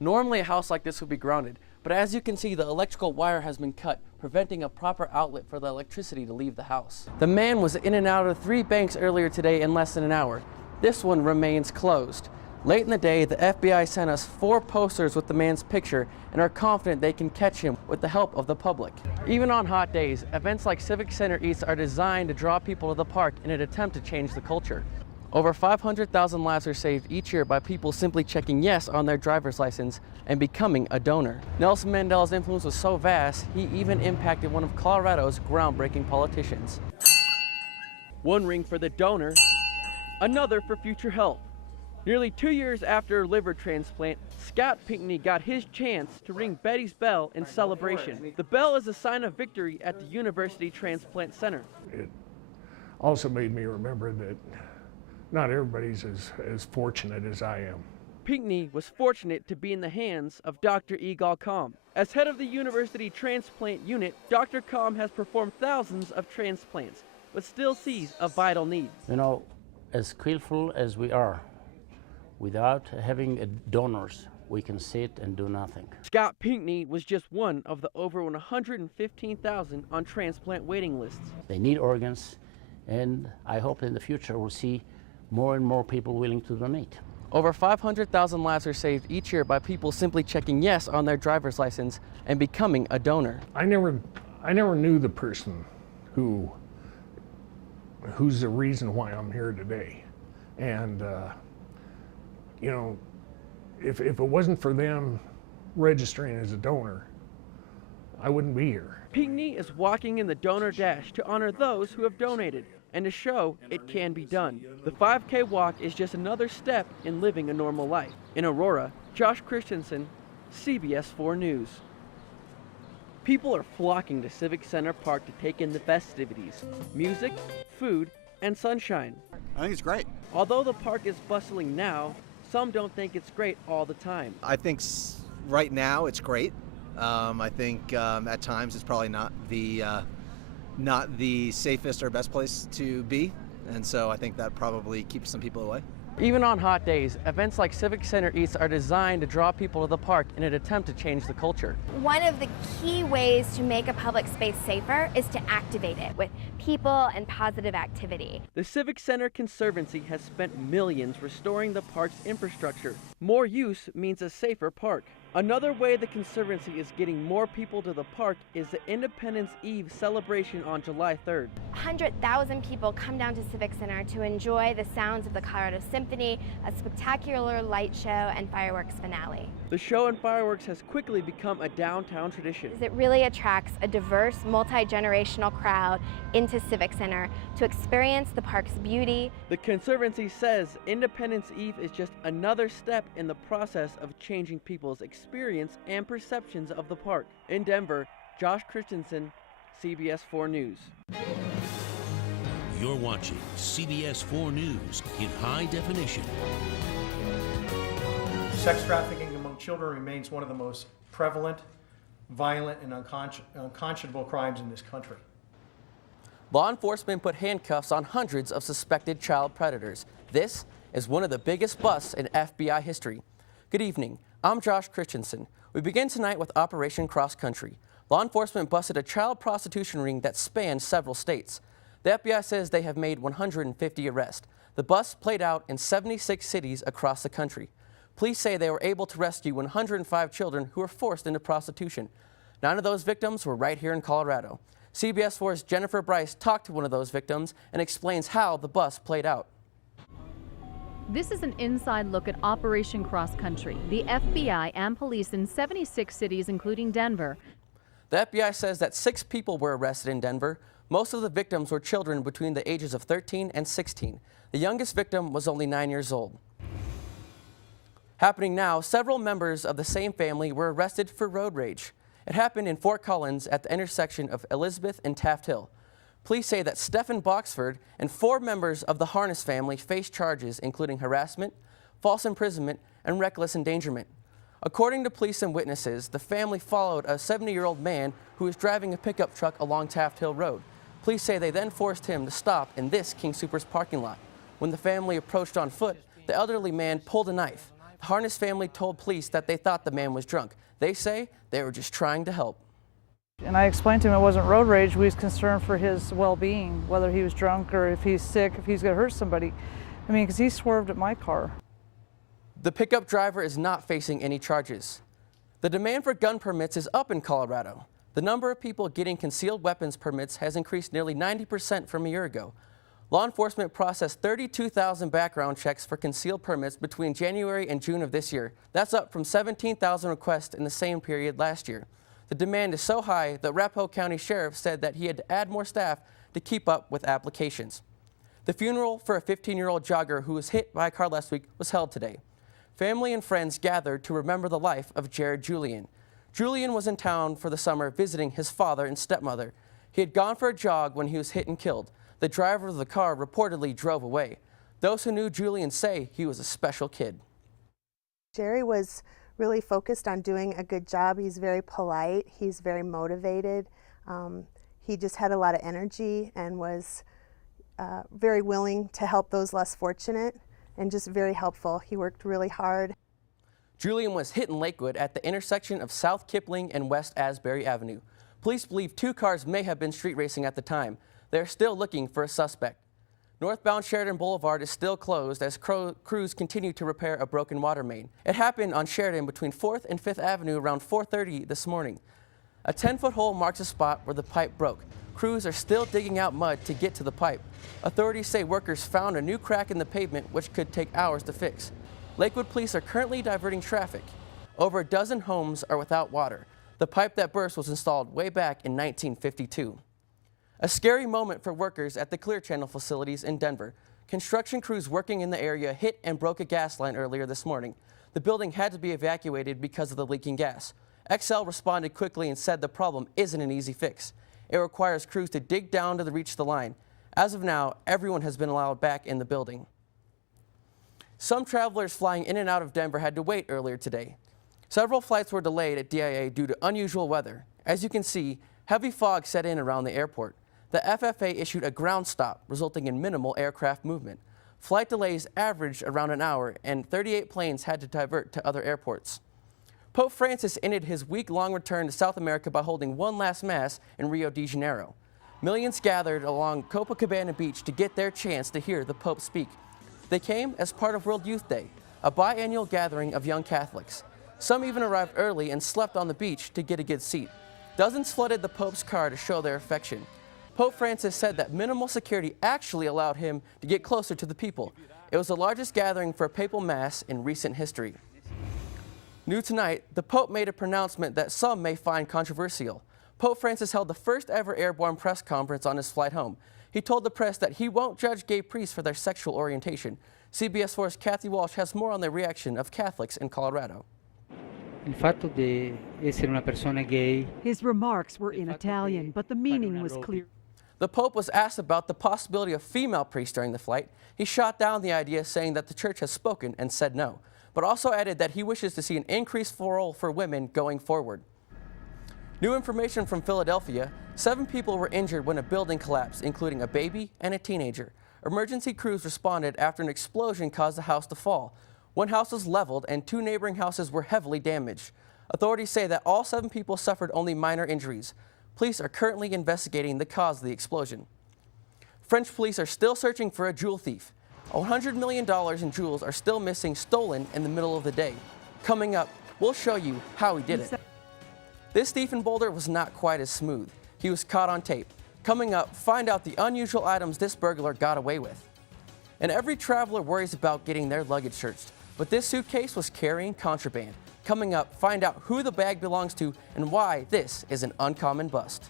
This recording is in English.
Normally a house like this would be grounded, but as you can see, the electrical wire has been cut, preventing a proper outlet for the electricity to leave the house. The man was in and out of 3 banks earlier today in less than an hour. This one remains closed. Late in the day, the FBI sent us 4 posters with the man's picture and are confident they can catch him with the help of the public. Even on hot days, events like Civic Center Eats are designed to draw people to the park in an attempt to change the culture. Over 500,000 lives are saved each year by people simply checking yes on their driver's license and becoming a donor. Nelson Mandela's influence was so vast, he even impacted one of Colorado's groundbreaking politicians. One ring for the donor, another for future health. Nearly 2 years after a liver transplant, Scott Pinckney got his chance to ring Betty's bell in celebration. The bell is a sign of victory at the University Transplant Center. It also made me remember that not everybody's as fortunate as I am. Pinckney was fortunate to be in the hands of Dr. Egal Kalm. As head of the University Transplant Unit, Dr. Kalm has performed thousands of transplants, but still sees a vital need. You know, as skillful as we are, without having donors, we can sit and do nothing. Scott Pinckney was just one of the over 115,000 on transplant waiting lists. They need organs, and I hope in the future we'll see more and more people willing to donate. Over 500,000 lives are saved each year by people simply checking yes on their driver's license and becoming a donor. I never knew the person who's the reason why I'm here today. And you know, if it wasn't for them registering as a donor, I wouldn't be here. Pinckney is walking in the donor dash to honor those who have donated and to show it can be done. The 5K walk is just another step in living a normal life. In Aurora, Josh Christensen, CBS 4 News. People are flocking to Civic Center Park to take in the festivities, music, food, and sunshine. I think it's great. Although the park is bustling now, some don't think it's great all the time. I think right now it's great. I think at times it's probably not the safest or best place to be, and so I think that probably keeps some people away. Even on hot days, events like Civic Center Eats are designed to draw people to the park in an attempt to change the culture. One of the key ways to make a public space safer is to activate it with people and positive activity. The Civic Center Conservancy has spent millions restoring the park's infrastructure. More use means a safer park. Another way the Conservancy is getting more people to the park is the Independence Eve celebration on July 3rd. 100,000 people come down to Civic Center to enjoy the sounds of the Colorado Symphony, a spectacular light show, and fireworks finale. The show and fireworks has quickly become a downtown tradition. It really attracts a diverse, multi-generational crowd into Civic Center to experience the park's beauty. The Conservancy says Independence Eve is just another step in the process of changing people's experience and perceptions of the park. In Denver, Josh Christensen, CBS 4 News. You're watching CBS 4 News in high definition. Sex trafficking among children remains one of the most prevalent, violent, and unconscionable crimes in this country. Law enforcement put handcuffs on hundreds of suspected child predators. This is one of the biggest busts in FBI history. Good evening. I'm Josh Christensen. We begin tonight with Operation Cross Country. Law enforcement busted a child prostitution ring that spanned several states. The FBI says they have made 150 arrests. The bust played out in 76 cities across the country. Police say they were able to rescue 105 children who were forced into prostitution. 9 of those victims were right here in Colorado. CBS 4's Jennifer Bryce talked to one of those victims and explains how the bust played out. This is an inside look at Operation Cross Country. The FBI and police in 76 cities, including Denver. The FBI says that 6 people were arrested in Denver. Most of the victims were children between the ages of 13 and 16. The youngest victim was only 9 years old. Happening now, several members of the same family were arrested for road rage. It happened in Fort Collins at the intersection of Elizabeth and Taft Hill. Police say that Stephen Boxford and 4 members of the Harness family face charges including harassment, false imprisonment, and reckless endangerment. According to police and witnesses, the family followed a 70-year-old man who was driving a pickup truck along Taft Hill Road. Police say they then forced him to stop in this King Soopers parking lot. When the family approached on foot, the elderly man pulled a knife. The Harness family told police that they thought the man was drunk. They say they were just trying to help. And I explained to him it wasn't road rage. We was concerned for his well-being, whether he was drunk or if he's sick, if he's going to hurt somebody. I mean, because he swerved at my car. The pickup driver is not facing any charges. The demand for gun permits is up in Colorado. The number of people getting concealed weapons permits has increased nearly 90% from a year ago. Law enforcement processed 32,000 background checks for concealed permits between January and June of this year. That's up from 17,000 requests in the same period last year. The demand is so high that Arapahoe County Sheriff said that he had to add more staff to keep up with applications. The funeral for a 15-year-old jogger who was hit by a car last week was held today. Family and friends gathered to remember the life of Jared Julian. Julian was in town for the summer visiting his father and stepmother. He had gone for a jog when he was hit and killed. The driver of the car reportedly drove away. Those who knew Julian say he was a special kid. Jerry was really focused on doing a good job. He's very polite. He's very motivated. He just had a lot of energy and was very willing to help those less fortunate and just very helpful. He worked really hard. Julian was hit in Lakewood at the intersection of South Kipling and West Asbury Avenue. Police believe 2 cars may have been street racing at the time. They're still looking for a suspect. Northbound Sheridan Boulevard is still closed as crews continue to repair a broken water main. It happened on Sheridan between 4th and 5th Avenue around 4:30 this morning. A 10-foot hole marks a spot where the pipe broke. Crews are still digging out mud to get to the pipe. Authorities say workers found a new crack in the pavement which could take hours to fix. Lakewood police are currently diverting traffic. Over a dozen homes are without water. The pipe that burst was installed way back in 1952. A scary moment for workers at the Clear Channel facilities in Denver. Construction crews working in the area hit and broke a gas line earlier this morning. The building had to be evacuated because of the leaking gas. XL responded quickly and said the problem isn't an easy fix. It requires crews to dig down to reach the line. As of now, everyone has been allowed back in the building. Some travelers flying in and out of Denver had to wait earlier today. Several flights were delayed at DIA due to unusual weather. As you can see, heavy fog set in around the airport. The FFA issued a ground stop, resulting in minimal aircraft movement. Flight delays averaged around an hour, and 38 planes had to divert to other airports. Pope Francis ended his week-long return to South America by holding one last Mass in Rio de Janeiro. Millions gathered along Copacabana Beach to get their chance to hear the Pope speak. They came as part of World Youth Day, a biannual gathering of young Catholics. Some even arrived early and slept on the beach to get a good seat. Dozens flooded the Pope's car to show their affection. Pope Francis said that minimal security actually allowed him to get closer to the people. It was the largest gathering for a papal mass in recent history. New tonight, the Pope made a pronouncement that some may find controversial. Pope Francis held the first ever airborne press conference on his flight home. He told the press that he won't judge gay priests for their sexual orientation. CBS 4's Kathy Walsh has more on the reaction of Catholics in Colorado. His remarks were in Italian, but the meaning was clear. The Pope was asked about the possibility of female priests during the flight. He shot down the idea, saying that the church has spoken and said no, but also added that he wishes to see an increased role for women going forward. New information from Philadelphia: 7 people were injured when a building collapsed, including a baby and a teenager. Emergency crews responded after an explosion caused the house to fall. One house was leveled and 2 neighboring houses were heavily damaged. Authorities say that all 7 people suffered only minor injuries. Police are currently investigating the cause of the explosion. French police are still searching for a jewel thief. $100 million in jewels are still missing, stolen in the middle of the day. Coming up, we'll show you how he did it. This thief in Boulder was not quite as smooth. He was caught on tape. Coming up, find out the unusual items this burglar got away with. And every traveler worries about getting their luggage searched, but this suitcase was carrying contraband. Coming up, find out who the bag belongs to and why this is an uncommon bust.